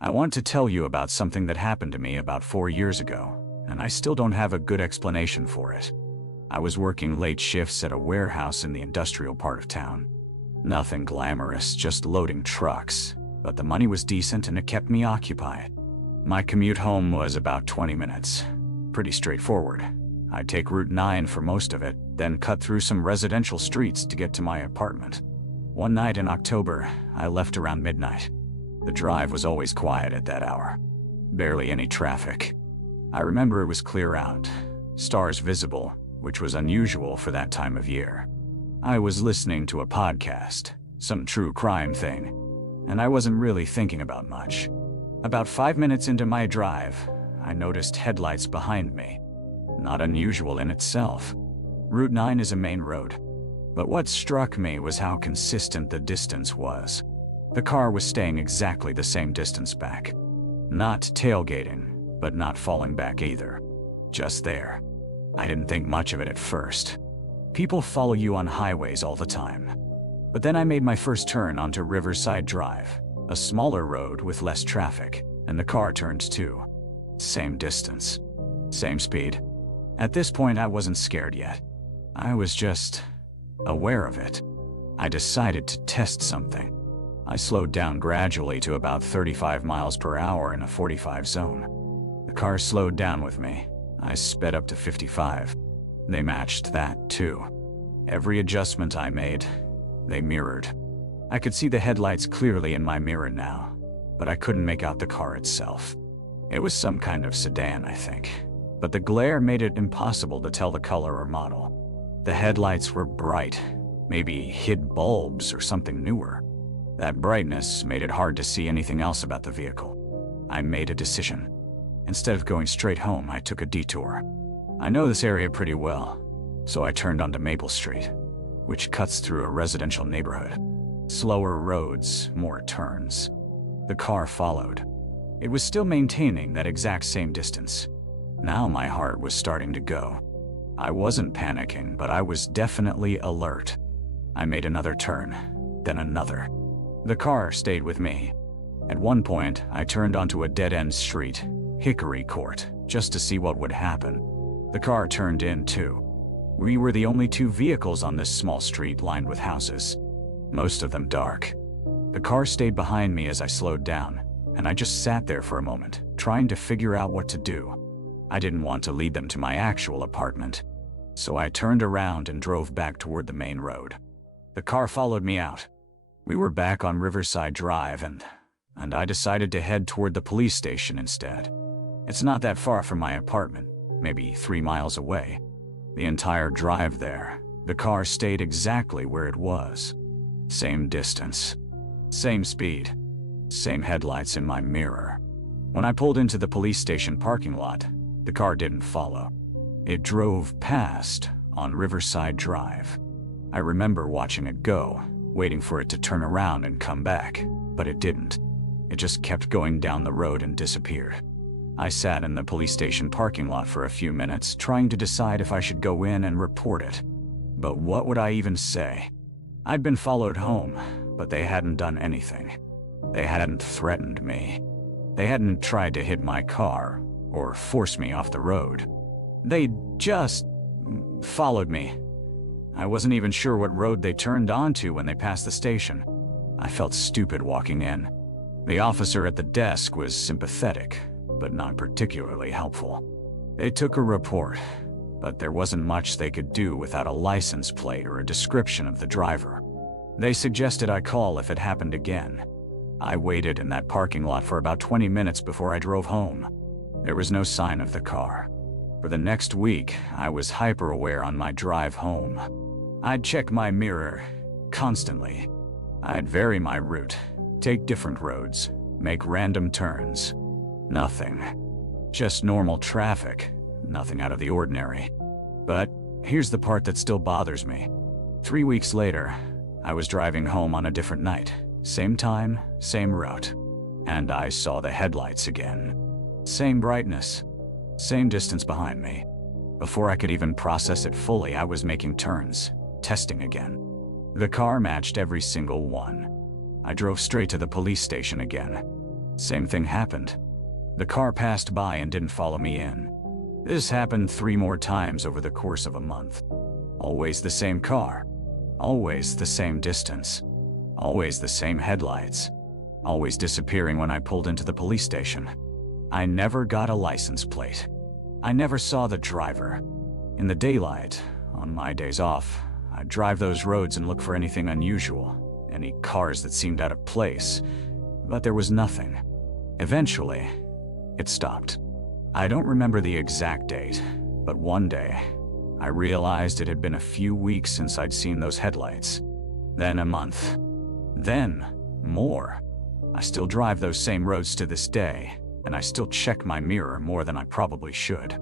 I want to tell you about something that happened to me about 4 years ago, and I still don't have a good explanation for it. I was working late shifts at a warehouse in the industrial part of town. Nothing glamorous, just loading trucks, but the money was decent and it kept me occupied. My commute home was about 20 minutes. Pretty straightforward. I'd take Route 9 for most of it, then cut through some residential streets to get to my apartment. One night in October, I left around midnight. The drive was always quiet at that hour. Barely any traffic. I remember it was clear out, stars visible, which was unusual for that time of year. I was listening to a podcast, some true crime thing, and I wasn't really thinking about much. About 5 minutes into my drive, I noticed headlights behind me. Not unusual in itself. Route 9 is a main road. But what struck me was how consistent the distance was. The car was staying exactly the same distance back. Not tailgating, but not falling back either. Just there. I didn't think much of it at first. People follow you on highways all the time. But then I made my first turn onto Riverside Drive, a smaller road with less traffic, and the car turned too. Same distance. Same speed. At this point, I wasn't scared yet. I was just aware of it. I decided to test something. I slowed down gradually to about 35 miles per hour in a 45 zone. The car slowed down with me. I sped up to 55. They matched that, too. Every adjustment I made, they mirrored. I could see the headlights clearly in my mirror now, but I couldn't make out the car itself. It was some kind of sedan, I think, but the glare made it impossible to tell the color or model. The headlights were bright, maybe hid bulbs or something newer. That brightness made it hard to see anything else about the vehicle. I made a decision. Instead of going straight home, I took a detour. I know this area pretty well, so I turned onto Maple Street, which cuts through a residential neighborhood. Slower roads, more turns. The car followed. It was still maintaining that exact same distance. Now my heart was starting to go. I wasn't panicking, but I was definitely alert. I made another turn, then another. The car stayed with me. At one point, I turned onto a dead-end street, Hickory Court, just to see what would happen. The car turned in too. We were the only two vehicles on this small street lined with houses, most of them dark. The car stayed behind me as I slowed down, and I just sat there for a moment, trying to figure out what to do. I didn't want to lead them to my actual apartment, so I turned around and drove back toward the main road. The car followed me out. We were back on Riverside Drive, and I decided to head toward the police station instead. It's not that far from my apartment, maybe 3 miles away. The entire drive there, the car stayed exactly where it was. Same distance, same speed, same headlights in my mirror. When I pulled into the police station parking lot, the car didn't follow. It drove past on Riverside Drive. I remember watching it go, waiting for it to turn around and come back, but it didn't. It just kept going down the road and disappeared. I sat in the police station parking lot for a few minutes, trying to decide if I should go in and report it. But what would I even say? I'd been followed home, but they hadn't done anything. They hadn't threatened me. They hadn't tried to hit my car or force me off the road. They just followed me. I wasn't even sure what road they turned onto when they passed the station. I felt stupid walking in. The officer at the desk was sympathetic, but not particularly helpful. They took a report, but there wasn't much they could do without a license plate or a description of the driver. They suggested I call if it happened again. I waited in that parking lot for about 20 minutes before I drove home. There was no sign of the car. For the next week, I was hyper-aware on my drive home. I'd check my mirror constantly. I'd vary my route, take different roads, make random turns. Nothing. Just normal traffic, nothing out of the ordinary. But here's the part that still bothers me. 3 weeks later, I was driving home on a different night. Same time, same route. And I saw the headlights again. Same brightness, same distance behind me. Before I could even process it fully, I was making turns, testing again. The car matched every single one. I drove straight to the police station again. Same thing happened. The car passed by and didn't follow me in. This happened 3 more times over the course of a month. Always the same car. Always the same distance. Always the same headlights. Always disappearing when I pulled into the police station. I never got a license plate. I never saw the driver. In the daylight, on my days off, I'd drive those roads and look for anything unusual, any cars that seemed out of place, but there was nothing. Eventually, it stopped. I don't remember the exact date, but one day, I realized it had been a few weeks since I'd seen those headlights. Then a month. Then more. I still drive those same roads to this day, and I still check my mirror more than I probably should.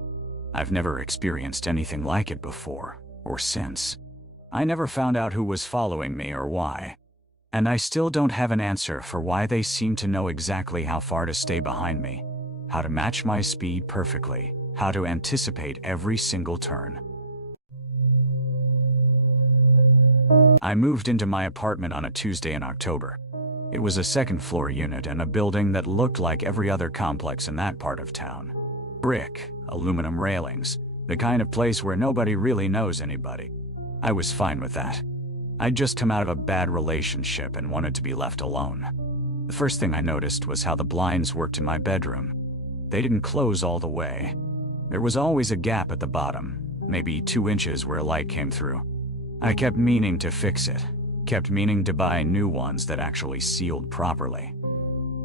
I've never experienced anything like it before, or since. I never found out who was following me or why. And I still don't have an answer for why they seem to know exactly how far to stay behind me, how to match my speed perfectly, how to anticipate every single turn. I moved into my apartment on a Tuesday in October. It was a second-floor unit in a building that looked like every other complex in that part of town. Brick, aluminum railings, the kind of place where nobody really knows anybody. I was fine with that. I'd just come out of a bad relationship and wanted to be left alone. The first thing I noticed was how the blinds worked in my bedroom. They didn't close all the way. There was always a gap at the bottom, maybe 2 inches where light came through. I kept meaning to fix it, kept meaning to buy new ones that actually sealed properly.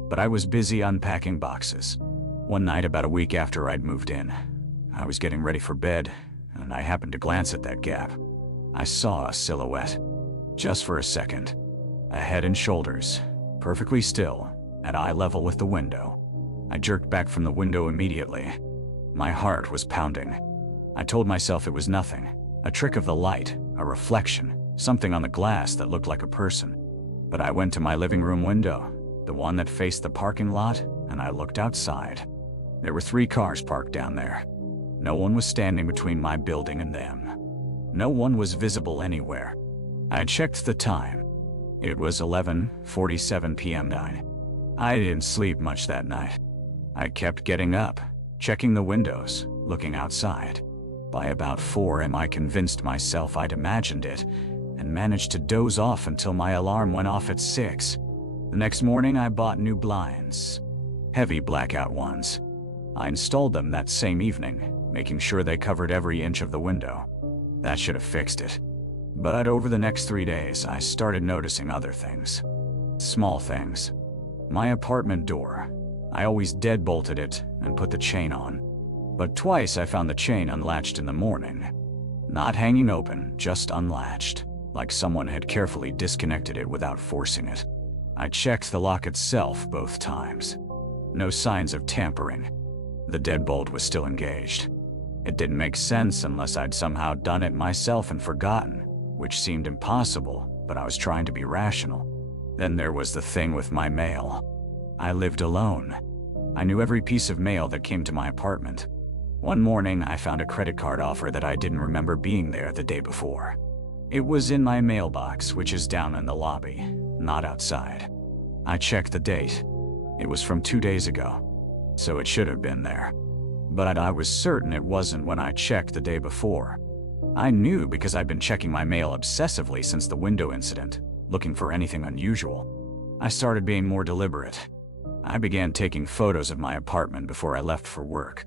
But I was busy unpacking boxes. One night, about a week after I'd moved in, I was getting ready for bed, and I happened to glance at that gap. I saw a silhouette. Just for a second. A head and shoulders, perfectly still, at eye level with the window. I jerked back from the window immediately. My heart was pounding. I told myself it was nothing, a trick of the light, a reflection, something on the glass that looked like a person. But I went to my living room window, the one that faced the parking lot, and I looked outside. There were 3 cars parked down there. No one was standing between my building and them. No one was visible anywhere. I checked the time. It was 11:47 p.m. I didn't sleep much that night. I kept getting up, checking the windows, looking outside. By about 4 am I convinced myself I'd imagined it, and managed to doze off until my alarm went off at 6. The next morning I bought new blinds. Heavy blackout ones. I installed them that same evening, making sure they covered every inch of the window. That should have fixed it. But over the next 3 days, I started noticing other things. Small things. My apartment door. I always deadbolted it and put the chain on. But twice I found the chain unlatched in the morning. Not hanging open, just unlatched, like someone had carefully disconnected it without forcing it. I checked the lock itself both times. No signs of tampering. The deadbolt was still engaged. It didn't make sense unless I'd somehow done it myself and forgotten, which seemed impossible, but I was trying to be rational. Then there was the thing with my mail. I lived alone. I knew every piece of mail that came to my apartment. One morning, I found a credit card offer that I didn't remember being there the day before. It was in my mailbox, which is down in the lobby, not outside. I checked the date. It was from 2 days ago, so it should have been there. But I was certain it wasn't when I checked the day before. I knew because I'd been checking my mail obsessively since the window incident, looking for anything unusual. I started being more deliberate. I began taking photos of my apartment before I left for work.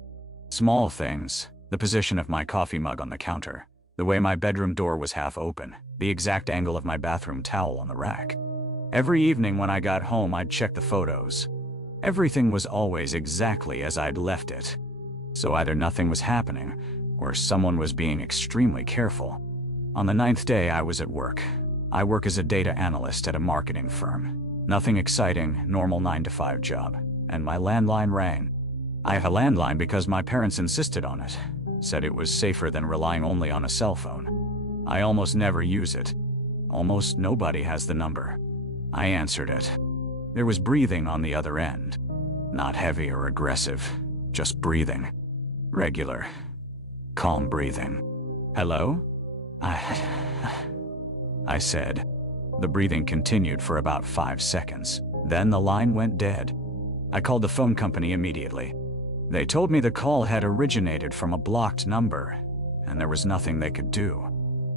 Small things, the position of my coffee mug on the counter, the way my bedroom door was half open, the exact angle of my bathroom towel on the rack. Every evening when I got home, I'd check the photos. Everything was always exactly as I'd left it. So either nothing was happening, or someone was being extremely careful. On the 9th day, I was at work. I work as a data analyst at a marketing firm. Nothing exciting, normal 9-to-5 job. And my landline rang. I have a landline because my parents insisted on it. Said it was safer than relying only on a cell phone. I almost never use it. Almost nobody has the number. I answered it. There was breathing on the other end. Not heavy or aggressive, just breathing. Regular, calm breathing. Hello? I said. The breathing continued for about 5 seconds. Then the line went dead. I called the phone company immediately. They told me the call had originated from a blocked number, and there was nothing they could do.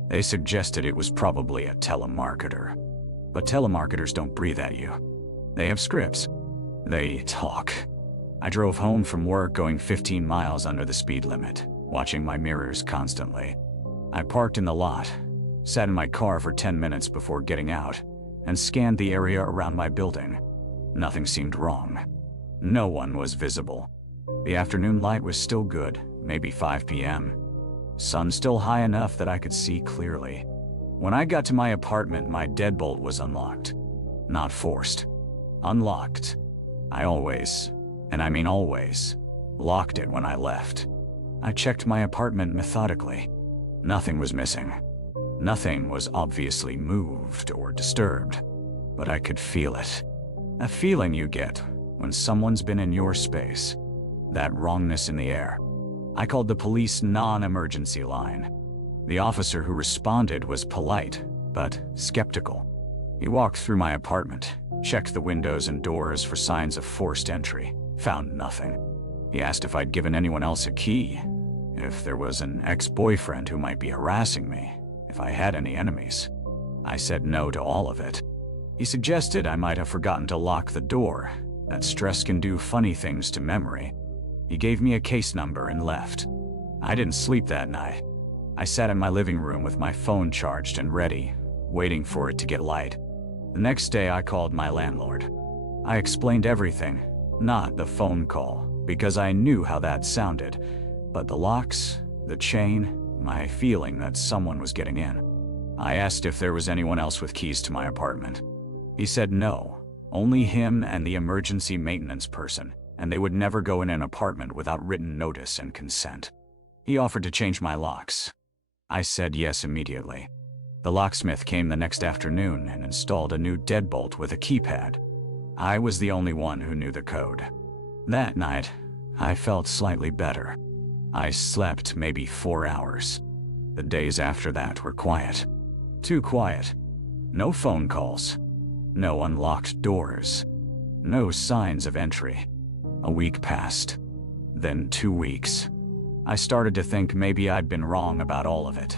They suggested it was probably a telemarketer. But telemarketers don't breathe at you. They have scripts. They talk. I drove home from work going 15 miles under the speed limit, watching my mirrors constantly. I parked in the lot, sat in my car for 10 minutes before getting out, and scanned the area around my building. Nothing seemed wrong. No one was visible. The afternoon light was still good, maybe 5 p.m. Sun still high enough that I could see clearly. When I got to my apartment, my deadbolt was unlocked. Not forced. Unlocked. I always, and I mean always, locked it when I left. I checked my apartment methodically. Nothing was missing. Nothing was obviously moved or disturbed, but I could feel it. A feeling you get when someone's been in your space. That wrongness in the air. I called the police non-emergency line. The officer who responded was polite, but skeptical. He walked through my apartment, checked the windows and doors for signs of forced entry, found nothing. He asked if I'd given anyone else a key, if there was an ex-boyfriend who might be harassing me, if I had any enemies. I said no to all of it. He suggested I might have forgotten to lock the door, that stress can do funny things to memory. He gave me a case number and left. I didn't sleep that night. I sat in my living room with my phone charged and ready, waiting for it to get light. The next day I called my landlord. I explained everything, not the phone call, because I knew how that sounded, but the locks, the chain, my feeling that someone was getting in. I asked if there was anyone else with keys to my apartment. He said no, only him and the emergency maintenance person, and they would never go in an apartment without written notice and consent. He offered to change my locks. I said yes immediately. The locksmith came the next afternoon and installed a new deadbolt with a keypad. I was the only one who knew the code. That night, I felt slightly better. I slept maybe 4 hours. The days after that were quiet. Too quiet. No phone calls. No unlocked doors. No signs of entry. A week passed. Then 2 weeks. I started to think maybe I'd been wrong about all of it.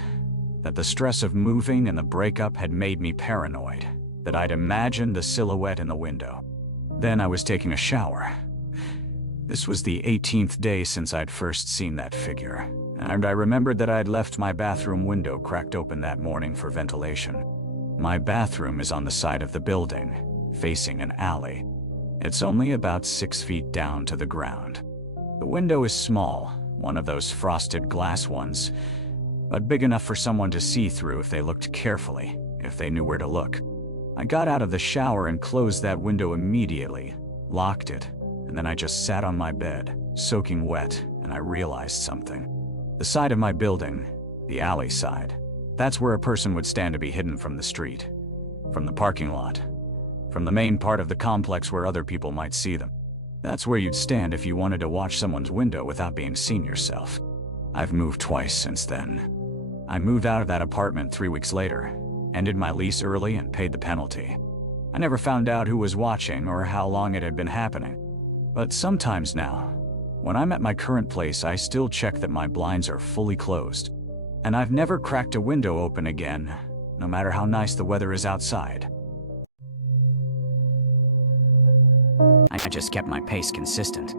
That the stress of moving and the breakup had made me paranoid. That I'd imagined the silhouette in the window. Then I was taking a shower. This was the 18th day since I'd first seen that figure, and I remembered that I'd left my bathroom window cracked open that morning for ventilation. My bathroom is on the side of the building, facing an alley. It's only about 6 feet down to the ground. The window is small, one of those frosted glass ones, but big enough for someone to see through if they looked carefully, if they knew where to look. I got out of the shower and closed that window immediately, locked it, and then I just sat on my bed, soaking wet, and I realized something. The side of my building, the alley side, that's where a person would stand to be hidden from the street, from the parking lot, from the main part of the complex where other people might see them. That's where you'd stand if you wanted to watch someone's window without being seen yourself. I've moved twice since then. I moved out of that apartment 3 weeks later, ended my lease early and paid the penalty. I never found out who was watching or how long it had been happening. But sometimes now, when I'm at my current place, I still check that my blinds are fully closed. And I've never cracked a window open again, no matter how nice the weather is outside. I just kept my pace consistent.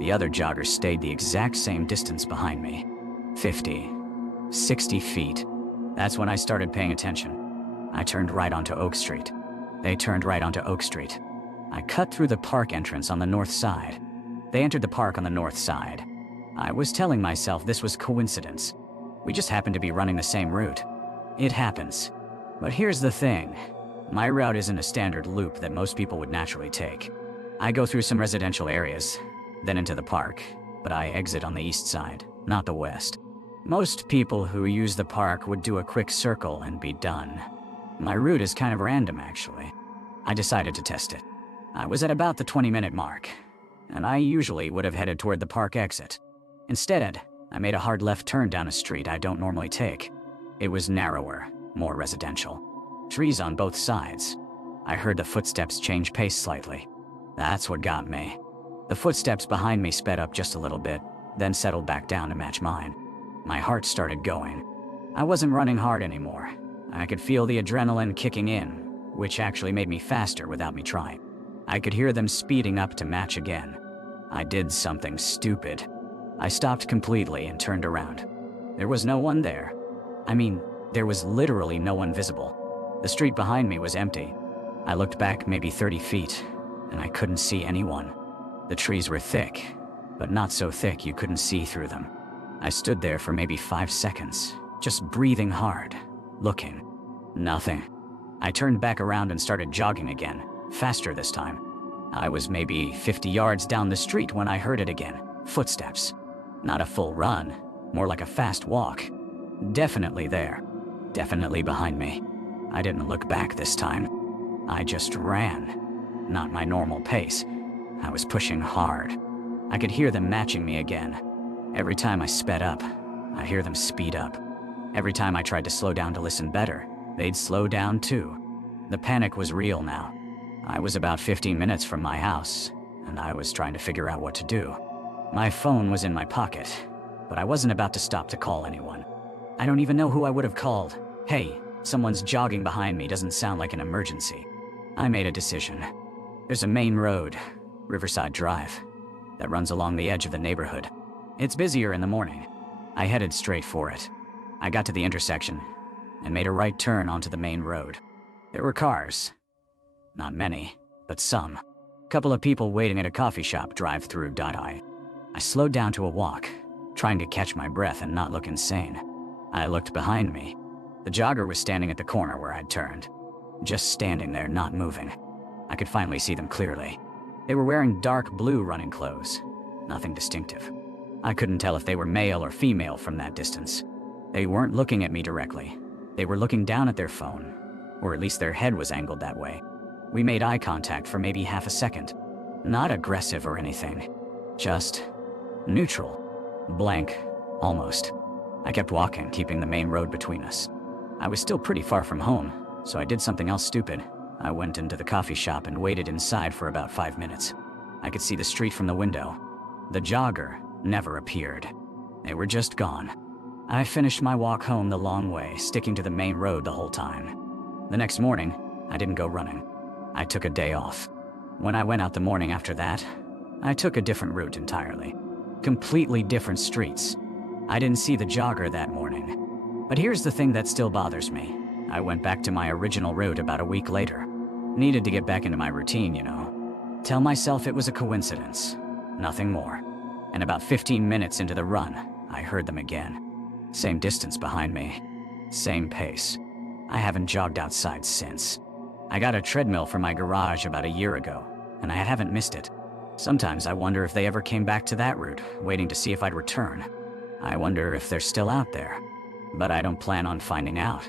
The other joggers stayed the exact same distance behind me. 50, 60 feet. That's when I started paying attention. I turned right onto Oak Street. They turned right onto Oak Street. I cut through the park entrance on the north side. They entered the park on the north side. I was telling myself this was coincidence. We just happened to be running the same route. It happens. But here's the thing. My route isn't a standard loop that most people would naturally take. I go through some residential areas, then into the park, but I exit on the east side, not the west. Most people who use the park would do a quick circle and be done. My route is kind of random, actually. I decided to test it. I was at about the 20-minute mark, and I usually would have headed toward the park exit. Instead, I made a hard left turn down a street I don't normally take. It was narrower, more residential. Trees on both sides. I heard the footsteps change pace slightly. That's what got me. The footsteps behind me sped up just a little bit, then settled back down to match mine. My heart started going. I wasn't running hard anymore. I could feel the adrenaline kicking in, which actually made me faster without me trying. I could hear them speeding up to match again. I did something stupid. I stopped completely and turned around. There was no one there. I mean, there was literally no one visible. The street behind me was empty. I looked back maybe 30 feet, and I couldn't see anyone. The trees were thick, but not so thick you couldn't see through them. I stood there for maybe 5 seconds, just breathing hard, looking. Nothing. I turned back around and started jogging again, faster this time. I was maybe 50 yards down the street when I heard it again. Footsteps. Not a full run, more like a fast walk. Definitely there. Definitely behind me. I didn't look back this time. I just ran. Not my normal pace. I was pushing hard. I could hear them matching me again. Every time I sped up, I'd hear them speed up. Every time I tried to slow down to listen better, they'd slow down too. The panic was real now. I was about 15 minutes from my house, and I was trying to figure out what to do. My phone was in my pocket, but I wasn't about to stop to call anyone. I don't even know who I would have called. Hey, someone's jogging behind me doesn't sound like an emergency. I made a decision. There's a main road, Riverside Drive, that runs along the edge of the neighborhood. It's busier in the morning. I headed straight for it. I got to the intersection and made a right turn onto the main road. There were cars. Not many, but some. Couple of people waiting at a coffee shop drive-through. I slowed down to a walk, trying to catch my breath and not look insane. I looked behind me. The jogger was standing at the corner where I'd turned. Just standing there, not moving. I could finally see them clearly. They were wearing dark blue running clothes. Nothing distinctive. I couldn't tell if they were male or female from that distance. They weren't looking at me directly. They were looking down at their phone, or at least their head was angled that way. We made eye contact for maybe half a second. Not aggressive or anything. Just neutral. Blank, almost. I kept walking, keeping the main road between us. I was still pretty far from home, so I did something else stupid. I went into the coffee shop and waited inside for about 5 minutes. I could see the street from the window. The jogger never appeared. They were just gone. I finished my walk home the long way, sticking to the main road the whole time. The next morning, I didn't go running. I took a day off. When I went out the morning after that, I took a different route entirely. Completely different streets. I didn't see the jogger that morning. But here's the thing that still bothers me. I went back to my original route about a week later. Needed to get back into my routine, you know. Tell myself it was a coincidence. Nothing more. And about 15 minutes into the run, I heard them again. Same distance behind me. Same pace. I haven't jogged outside since. I got a treadmill for my garage about a year ago, and I haven't missed it. Sometimes I wonder if they ever came back to that route, waiting to see if I'd return. I wonder if they're still out there. But I don't plan on finding out.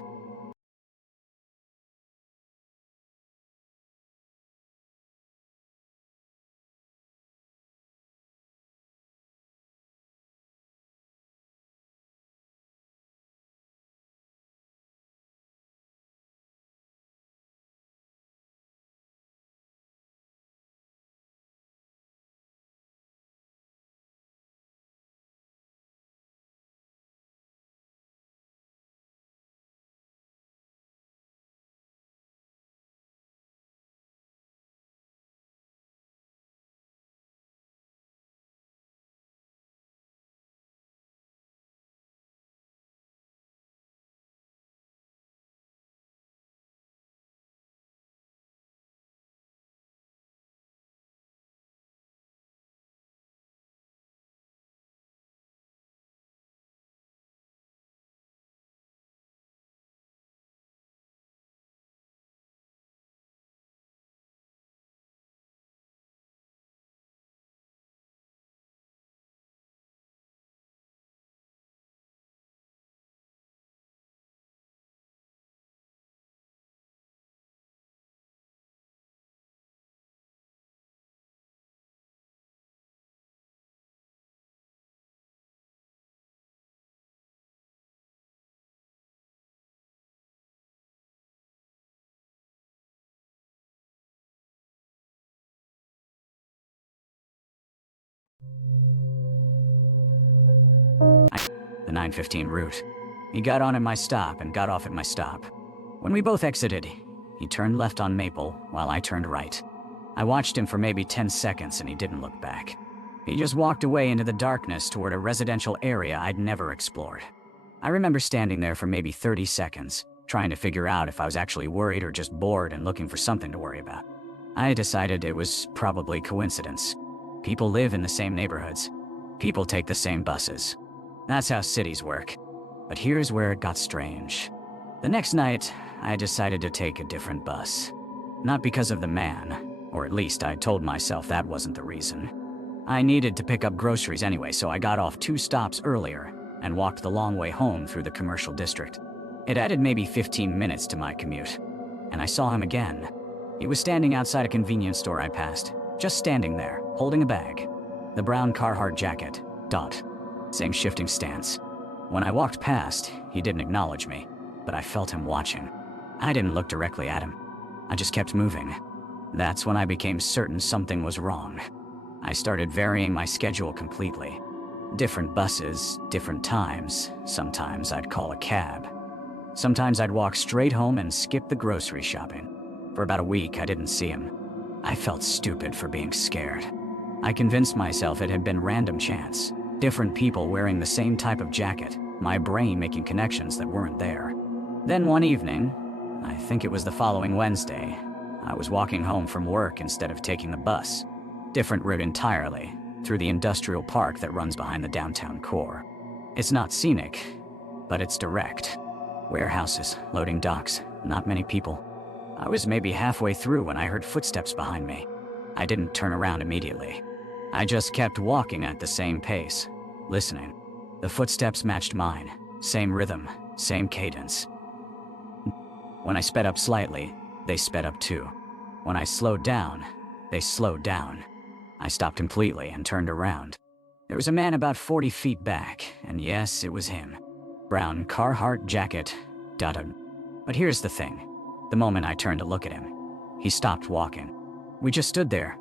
9:15 route. He got on at my stop and got off at my stop. When we both exited, he turned left on Maple while I turned right. I watched him for maybe 10 seconds and he didn't look back. He just walked away into the darkness toward a residential area I'd never explored. I remember standing there for maybe 30 seconds, trying to figure out if I was actually worried or just bored and looking for something to worry about. I decided it was probably coincidence. People live in the same neighborhoods. People take the same buses. That's how cities work. But here's where it got strange. The next night, I decided to take a different bus. Not because of the man, or at least I told myself that wasn't the reason. I needed to pick up groceries anyway, so I got off 2 stops earlier and walked the long way home through the commercial district. It added maybe 15 minutes to my commute, and I saw him again. He was standing outside a convenience store I passed, just standing there, holding a bag. The brown Carhartt jacket, dot. Same shifting stance. When I walked past, he didn't acknowledge me, but I felt him watching. I didn't look directly at him. I just kept moving. That's when I became certain something was wrong. I started varying my schedule completely. Different buses, different times. Sometimes I'd call a cab. Sometimes I'd walk straight home and skip the grocery shopping. For about a week, I didn't see him. I felt stupid for being scared. I convinced myself it had been random chance. Different people wearing the same type of jacket, my brain making connections that weren't there. Then one evening, I think it was the following Wednesday, I was walking home from work instead of taking the bus. Different route entirely, through the industrial park that runs behind the downtown core. It's not scenic, but it's direct. Warehouses, loading docks, not many people. I was maybe halfway through when I heard footsteps behind me. I didn't turn around immediately. I just kept walking at the same pace, listening. The footsteps matched mine, same rhythm, same cadence. When I sped up slightly, they sped up too. When I slowed down, they slowed down. I stopped completely and turned around. There was a man about 40 feet back, and yes, it was him. Brown Carhartt jacket, dotted. But here's the thing. The moment I turned to look at him, he stopped walking. We just stood there,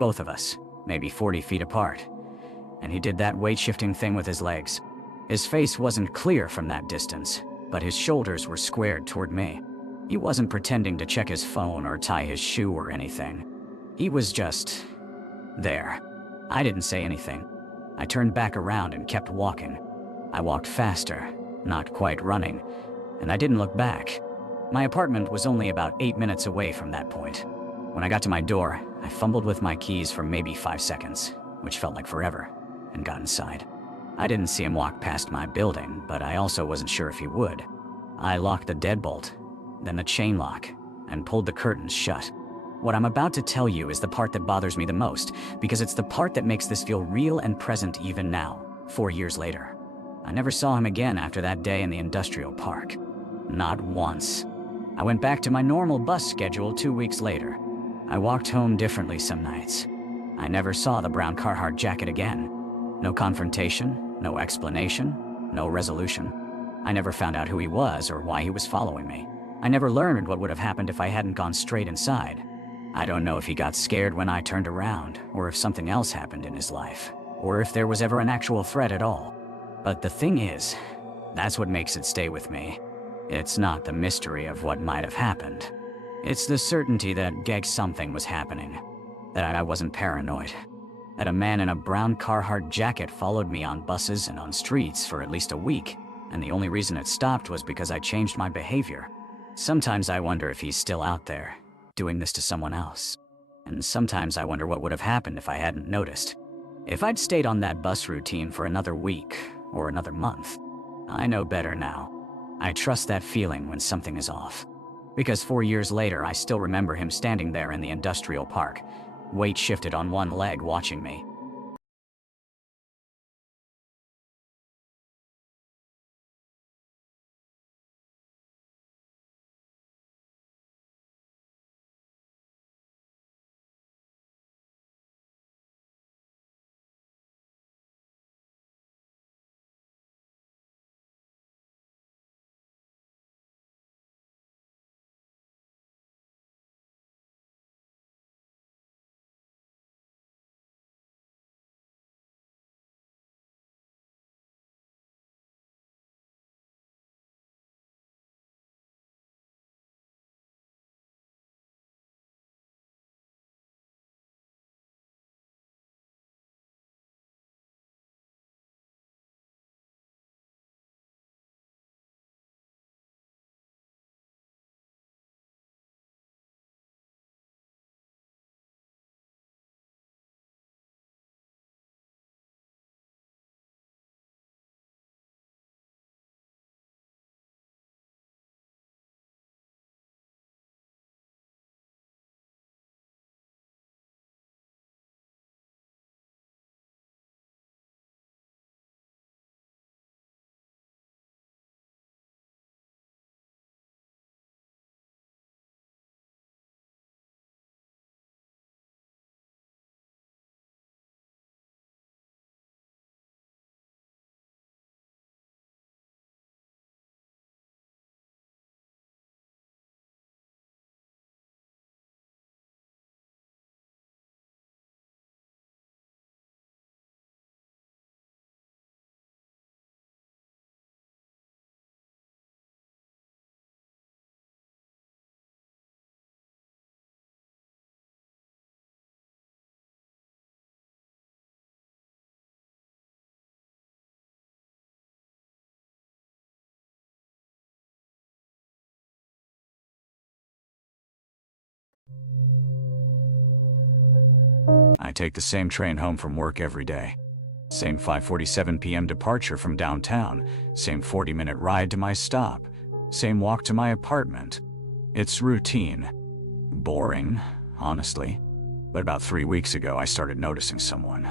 both of us, maybe 40 feet apart. And he did that weight-shifting thing with his legs. His face wasn't clear from that distance, but his shoulders were squared toward me. He wasn't pretending to check his phone or tie his shoe or anything. He was just there. I didn't say anything. I turned back around and kept walking. I walked faster, not quite running, and I didn't look back. My apartment was only about 8 minutes away from that point. When I got to my door, I fumbled with my keys for maybe 5 seconds, which felt like forever, and got inside. I didn't see him walk past my building, but I also wasn't sure if he would. I locked the deadbolt, then the chain lock, and pulled the curtains shut. What I'm about to tell you is the part that bothers me the most, because it's the part that makes this feel real and present even now, 4 years later. I never saw him again after that day in the industrial park. Not once. I went back to my normal bus schedule 2 weeks later. I walked home differently some nights. I never saw the brown Carhartt jacket again. No confrontation, no explanation, no resolution. I never found out who he was or why he was following me. I never learned what would have happened if I hadn't gone straight inside. I don't know if he got scared when I turned around, or if something else happened in his life, or if there was ever an actual threat at all. But the thing is, that's what makes it stay with me. It's not the mystery of what might have happened. It's the certainty that something was happening, that I wasn't paranoid, that a man in a brown Carhartt jacket followed me on buses and on streets for at least a week, and the only reason it stopped was because I changed my behavior. Sometimes I wonder if he's still out there, doing this to someone else. And sometimes I wonder what would have happened if I hadn't noticed. If I'd stayed on that bus routine for another week, or another month. I know better now. I trust that feeling when something is off. Because 4 years later, I still remember him standing there in the industrial park, weight shifted on one leg watching me. I take the same train home from work every day. Same 5:47 p.m. departure from downtown, same 40-minute ride to my stop, same walk to my apartment. It's routine. Boring, honestly. But about 3 weeks ago, I started noticing someone.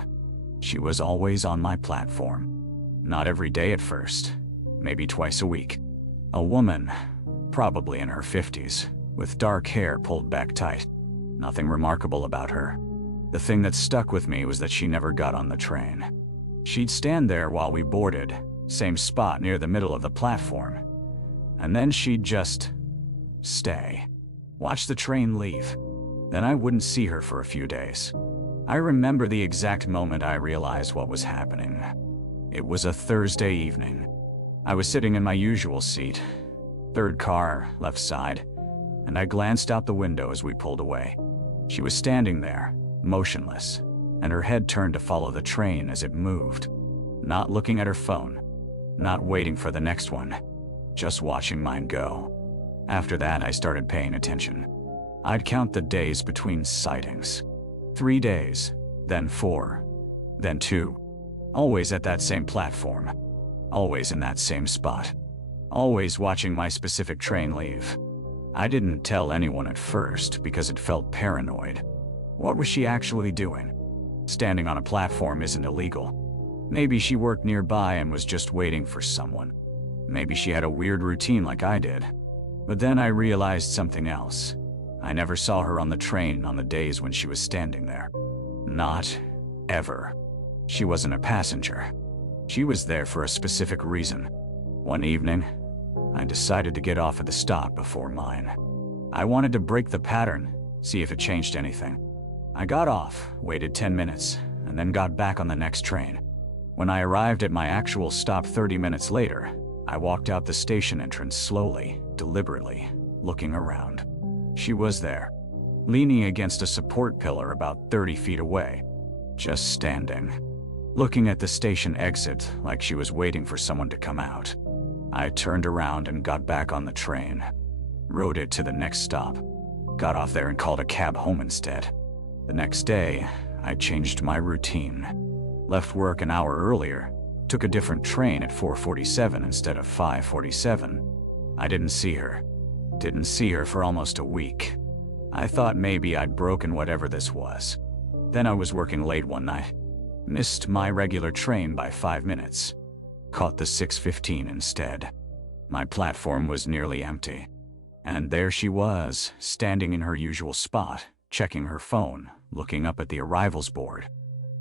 She was always on my platform. Not every day at first, maybe twice a week. A woman, probably in her 50s, with dark hair pulled back tight. Nothing remarkable about her. The thing that stuck with me was that she never got on the train. She'd stand there while we boarded, same spot near the middle of the platform. And then she'd just stay. Watch the train leave. Then I wouldn't see her for a few days. I remember the exact moment I realized what was happening. It was a Thursday evening. I was sitting in my usual seat, third car, left side, and I glanced out the window as we pulled away. She was standing there, motionless, and her head turned to follow the train as it moved. Not looking at her phone, not waiting for the next one, just watching mine go. After that, I started paying attention. I'd count the days between sightings. 3 days, then 4, then 2. Always at that same platform. Always in that same spot. Always watching my specific train leave. I didn't tell anyone at first because it felt paranoid. What was she actually doing? Standing on a platform isn't illegal. Maybe she worked nearby and was just waiting for someone. Maybe she had a weird routine like I did. But then I realized something else. I never saw her on the train on the days when she was standing there. Not ever. She wasn't a passenger. She was there for a specific reason. One evening, I decided to get off at the stop before mine. I wanted to break the pattern, see if it changed anything. I got off, waited 10 minutes, and then got back on the next train. When I arrived at my actual stop 30 minutes later, I walked out the station entrance slowly, deliberately, looking around. She was there, leaning against a support pillar about 30 feet away, just standing, looking at the station exit like she was waiting for someone to come out. I turned around and got back on the train, rode it to the next stop, got off there and called a cab home instead. The next day, I changed my routine. Left work an hour earlier, took a different train at 4:47 instead of 5:47. I didn't see her. Didn't see her for almost a week. I thought maybe I'd broken whatever this was. Then I was working late one night. Missed my regular train by 5 minutes. Caught the 6:15 instead. My platform was nearly empty. And there she was, standing in her usual spot, checking her phone, looking up at the arrivals board.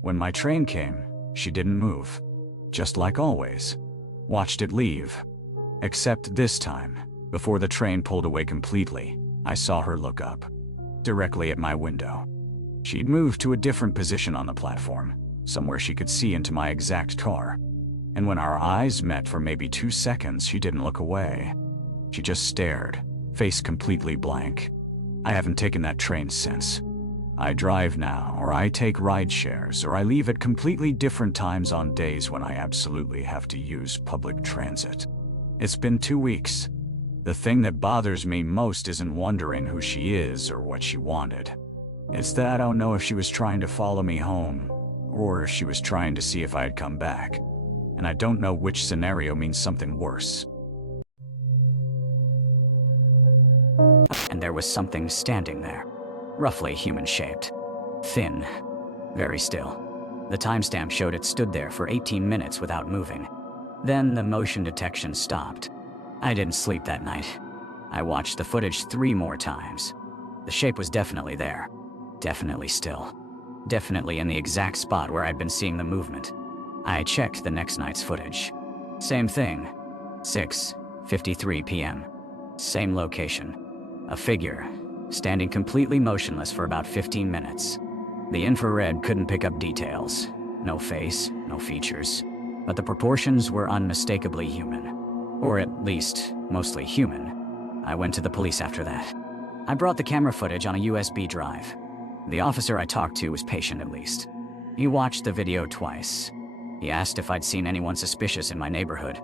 When my train came, she didn't move. Just like always. Watched it leave. Except this time, before the train pulled away completely, I saw her look up. Directly at my window. She'd moved to a different position on the platform, somewhere she could see into my exact car. And when our eyes met for maybe 2 seconds, she didn't look away. She just stared, face completely blank. I haven't taken that train since. I drive now, or I take ride shares, or I leave at completely different times on days when I absolutely have to use public transit. It's been 2 weeks. The thing that bothers me most isn't wondering who she is or what she wanted. It's that I don't know if she was trying to follow me home, or if she was trying to see if I'd come back. And I don't know which scenario means something worse. And there was something standing there, roughly human-shaped. Thin, very still. The timestamp showed it stood there for 18 minutes without moving. Then the motion detection stopped. I didn't sleep that night. I watched the footage 3 more times. The shape was definitely there. Definitely still. Definitely in the exact spot where I'd been seeing the movement. I checked the next night's footage. Same thing. 6:53 p.m. Same location. A figure, standing completely motionless for about 15 minutes. The infrared couldn't pick up details. No face, no features. But the proportions were unmistakably human. Or at least, mostly human. I went to the police after that. I brought the camera footage on a USB drive. The officer I talked to was patient at least. He watched the video twice. He asked if I'd seen anyone suspicious in my neighborhood,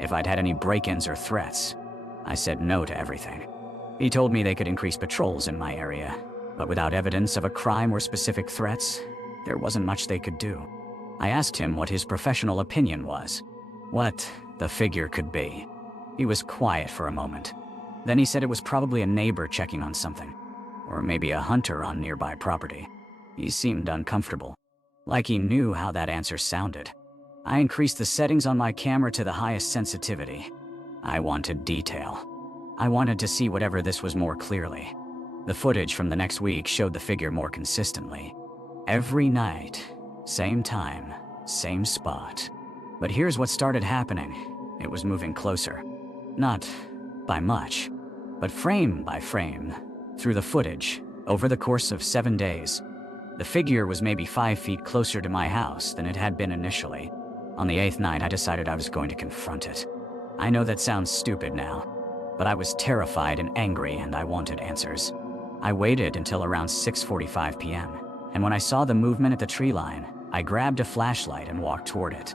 if I'd had any break-ins or threats. I said no to everything. He told me they could increase patrols in my area, but without evidence of a crime or specific threats, there wasn't much they could do. I asked him what his professional opinion was, what the figure could be. He was quiet for a moment. Then he said it was probably a neighbor checking on something, or maybe a hunter on nearby property. He seemed uncomfortable, like he knew how that answer sounded. I increased the settings on my camera to the highest sensitivity. I wanted detail. I wanted to see whatever this was more clearly. The footage from the next week showed the figure more consistently. Every night, same time, same spot. But here's what started happening. It was moving closer. Not by much, but frame by frame, through the footage, over the course of 7 days. The figure was maybe 5 feet closer to my house than it had been initially. On the 8th night, I decided I was going to confront it. I know that sounds stupid now, but I was terrified and angry and I wanted answers. I waited until around 6:45 p.m., and when I saw the movement at the tree line, I grabbed a flashlight and walked toward it.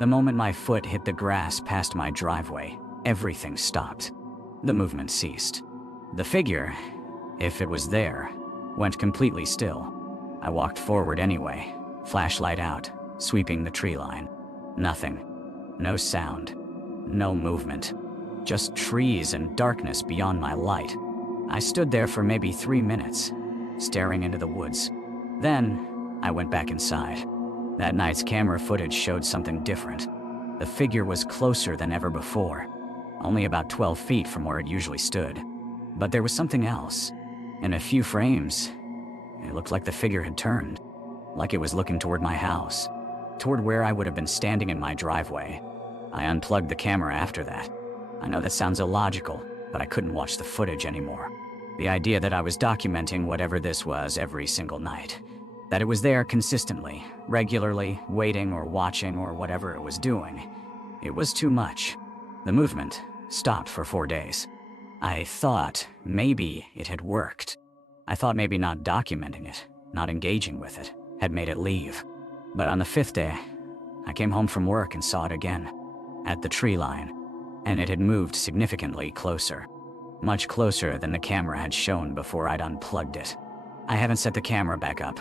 The moment my foot hit the grass past my driveway, everything stopped. The movement ceased. The figure, if it was there, went completely still. I walked forward anyway, flashlight out, sweeping the tree line. Nothing. No sound. No movement. Just trees and darkness beyond my light. I stood there for maybe 3 minutes, staring into the woods. Then, I went back inside. That night's camera footage showed something different. The figure was closer than ever before, only about 12 feet from where it usually stood. But there was something else. In a few frames, it looked like the figure had turned, like it was looking toward my house, toward where I would have been standing in my driveway. I unplugged the camera after that. I know that sounds illogical, but I couldn't watch the footage anymore. The idea that I was documenting whatever this was every single night, that it was there consistently, regularly, waiting or watching or whatever it was doing, it was too much. The movement stopped for 4 days. I thought maybe it had worked. I thought maybe not documenting it, not engaging with it, had made it leave. But on the 5th day, I came home from work and saw it again, at the tree line, and it had moved significantly closer. Much closer than the camera had shown before I'd unplugged it. I haven't set the camera back up.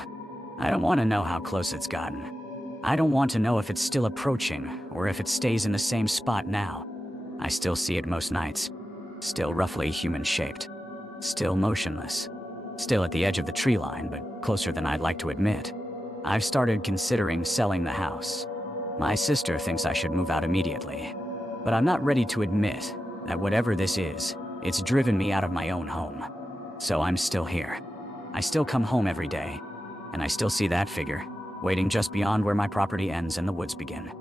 I don't want to know how close it's gotten. I don't want to know if it's still approaching or if it stays in the same spot now. I still see it most nights. Still roughly human-shaped. Still motionless. Still at the edge of the tree line, but closer than I'd like to admit. I've started considering selling the house. My sister thinks I should move out immediately. But I'm not ready to admit that whatever this is, it's driven me out of my own home. So I'm still here. I still come home every day, and I still see that figure, waiting just beyond where my property ends and the woods begin.